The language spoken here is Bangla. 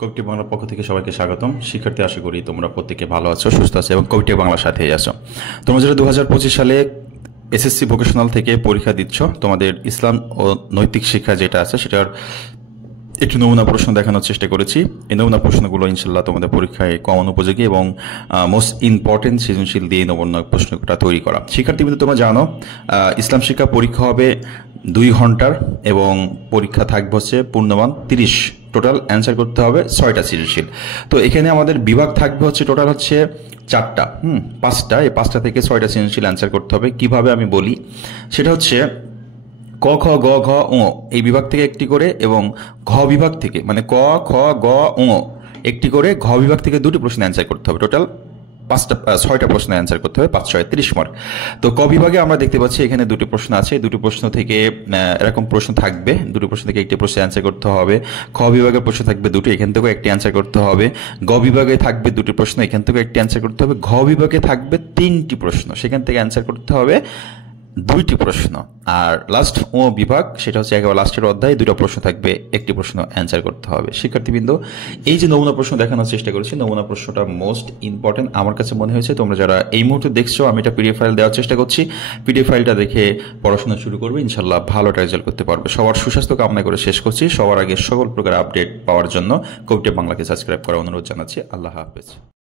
কবিটি বাংলার পক্ষ থেকে সবাইকে স্বাগতম। শিক্ষার্থী, আশা করি তোমরা প্রত্যেকে ভালো আছো, সুস্থ আছো এবং কবিটি বাংলার সাথেই আছো। তোমরা যারা 2025 সালে এসএসসি ভোকেশনাল থেকে পরীক্ষা দিচ্ছ, তোমাদের ইসলাম ও নৈতিক শিক্ষা যেটা আছে সেটার একটু নমুনা প্রশ্ন দেখানোর চেষ্টা করেছি। এই নমুনা প্রশ্নগুলো ইনশাল্লাহ তোমাদের পরীক্ষায় কমন উপযোগী এবং মোস্ট ইম্পর্টেন্ট সৃজনশীল দিয়ে নমুনা প্রশ্নটা তৈরি করা। শিক্ষার্থীবৃন্দ, তোমরা জানো ইসলাম শিক্ষা পরীক্ষা হবে 2 ঘন্টার এবং পরীক্ষা থাকবে হচ্ছে পূর্ণমান 30। টোটাল অ্যান্সার করতে হবে 6টা সৃজনশীল। তো এখানে আমাদের বিভাগ থাকবে হচ্ছে টোটাল হচ্ছে 4টা, 5টা। এই 5টা থেকে 6টা সৃজনশীল অ্যান্সার করতে হবে। কিভাবে আমি বলি, সেটা হচ্ছে ক, খ, গ, ঘ, ঙ এই বিভাগ থেকে একটি করে এবং ঘ বিভাগ থেকে মানে ক, খ, গ, ঙ একটি করে, ঘ বিভাগ থেকে 2টি প্রশ্ন অ্যান্সার করতে হবে। টোটাল 6টা প্রশ্ন অ্যান্সার করতে হবে, 5 6 30 মার্ক। তো ক বিভাগে আমরা দেখতে পাচ্ছি এখানে 2টি প্রশ্ন আছে। 2টি প্রশ্ন থেকে এরকম প্রশ্ন থাকবে, 2টি প্রশ্ন থেকে একটি প্রশ্ন অ্যান্সার করতে হবে। খ বিভাগের প্রশ্ন থাকবে 2টি, এখান থেকেও একটি অ্যান্সার করতে হবে। গ বিভাগে থাকবে 2টি প্রশ্ন, এখান থেকেও একটি অ্যান্সার করতে হবে। ঘ বিভাগে থাকবে 3টি প্রশ্ন, সেখান থেকে অ্যান্সার করতে হবে 2টি প্রশ্ন। আর লাস্ট ও বিভাগ, সেটা হচ্ছে একেবারে লাস্টের অধ্যায়, 2টা প্রশ্ন থাকবে, একটি প্রশ্ন অ্যান্সার করতে হবে। শিক্ষার্থীবৃন্দ, এই যে নমুনা প্রশ্ন দেখানোর চেষ্টা করেছি, নমুনা প্রশ্নটা মোস্ট ইম্পর্টেন্ট আমার কাছে মনে হয়েছে। তোমরা যারা এই মুহূর্তে দেখছো, আমি এটা পিডিএফ ফাইল দেওয়ার চেষ্টা করছি। পিডিএফ ফাইলটা দেখে পড়াশোনা শুরু করবে, ইনশাল্লাহ ভালো একটা রেজাল্ট করতে পারবে। সবার সুস্বাস্থ্য কামনা করে শেষ করছি। সবার আগে সকল প্রকার আপডেট পাওয়ার জন্য কবিটি বাংলাকে সাবস্ক্রাইব করার অনুরোধ জানাচ্ছি। আল্লাহ হাফেজ।